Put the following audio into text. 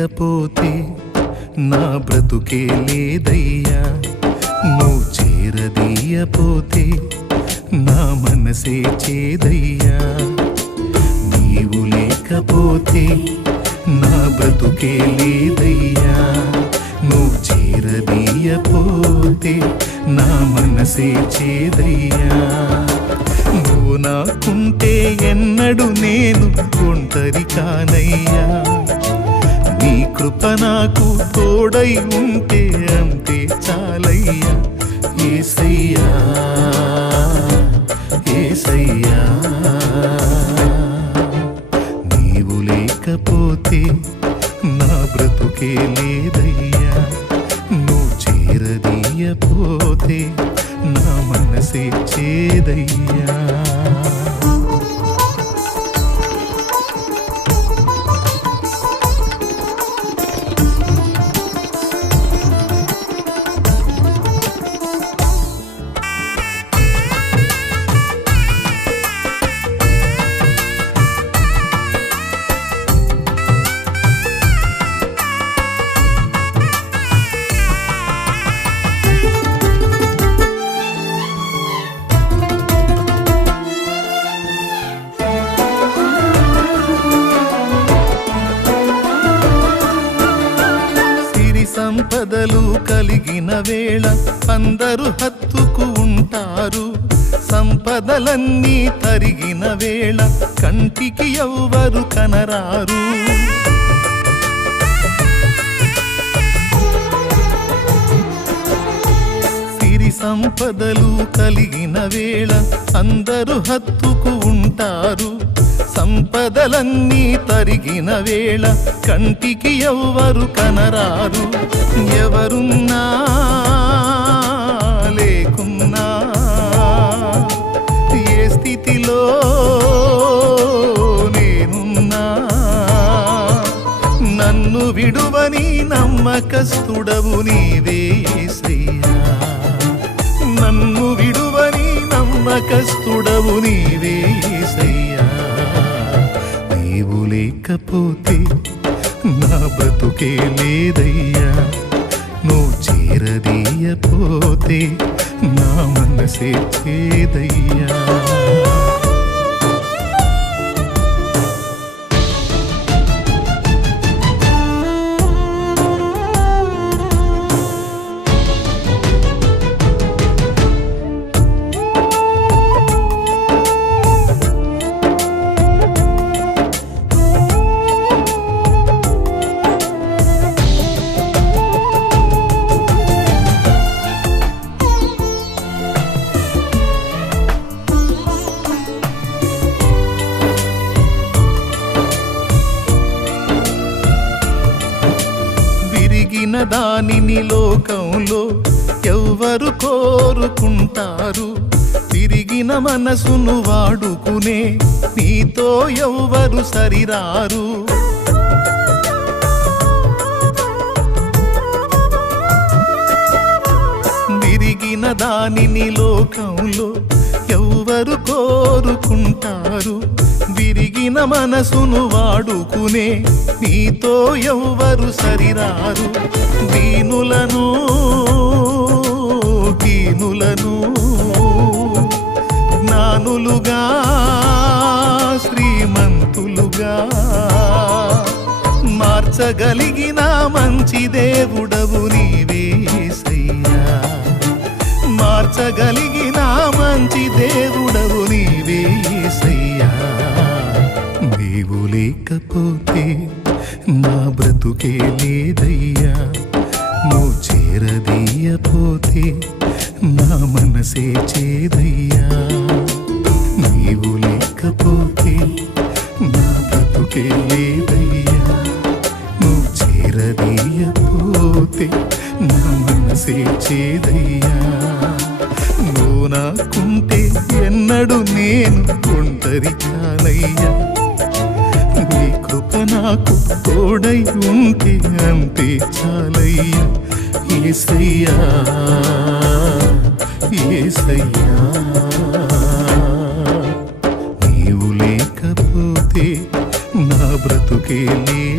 లేకపోతే నా బ్రతుకే లేదయ్యా, నువ్వు చేరదీయపోతే నా మనసే చేదయ్యా. నీవు లేకపోతే నా బ్రతుకే లేదయ్యా, నువ్వు చేరదీయపోతే నా మనసే చేదయ్యా. నువ్వు నాకుంటే ఎన్నడు నేను ఒంటరి కానయ్యా, నీ కృప నాకు తోడై ఉంటే అంతే చాలయ్యా. యేసయ్యా యేసయ్యా, నీవు లేకపోతే నా బ్రతుకే లేదయ్యా, నువ్వు చేరదీయపోతే నా మనసే చేదయ్యా. సంపదలు కలిగిన వేళ అందరూ హత్తుకు ఉంటారు, సంపదలన్నీ తరిగిన వేళ కంటికి ఎవ్వరు కనరారు. సిరి సంపదలు కలిగిన వేళ అందరూ హత్తుకు ఉంటారు, సంపదలన్నీ తరిగిన వేళ కంటికి ఎవ్వరు కనరారు. ఎవరున్నా లేకున్నా ఏ స్థితిలో నేనున్నా నన్ను విడువని నమ్మకస్తుడవు నీవే యేసయ్యా, నన్ను విడువని నమ్మకస్తుడవు నీవే యేసయ్యా. నీవు లేకపోతే నా బ్రతుకే లేదయ్యా, నువ్వు చేరదీయపోతే నా మనసే చేదయ్యా. దానిని లోకంలో ఎవ్వరు కోరుకుంటారు, తిరిగిన మనసును వాడుకునే నీతో ఎవ్వరు సరిరారు. తిరిగిన దానిని లోకంలో ఎవ్వరు కోరుకుంటారు, విరిగిన మనసును వాడుకునే నీతో ఎవ్వరు సరిరారు. దీనులను దీనులను జ్ఞానులుగా శ్రీమంతులుగా మార్చగలిగిన మంచి దేవుడవు నీవే యేసయ్యా, మార్చగలిగిన మంచి దేవుడవు నీవే యేసయ్యా. నీవు లేకపోతే నా బ్రతుకే లేదయ్యా, నువ్వు చేరదీయపోతే నా మనసే చేదయ్యా. నీవు లేకపోతే నా బ్రతుకే లేదయ్యా, నువ్వు చేరదీయపోతే నా మనసే చేదయ్యా. నువ్వు నాకుంటే ఎన్నడు నేను ఒంటరి కానయ్యా, నీ కృప నాకు తోడై ఉంటే అంతే చాలయ్యా. యేసయ్యా యేసయ్యా, నీవు లేకపోతే నా బ్రతుకే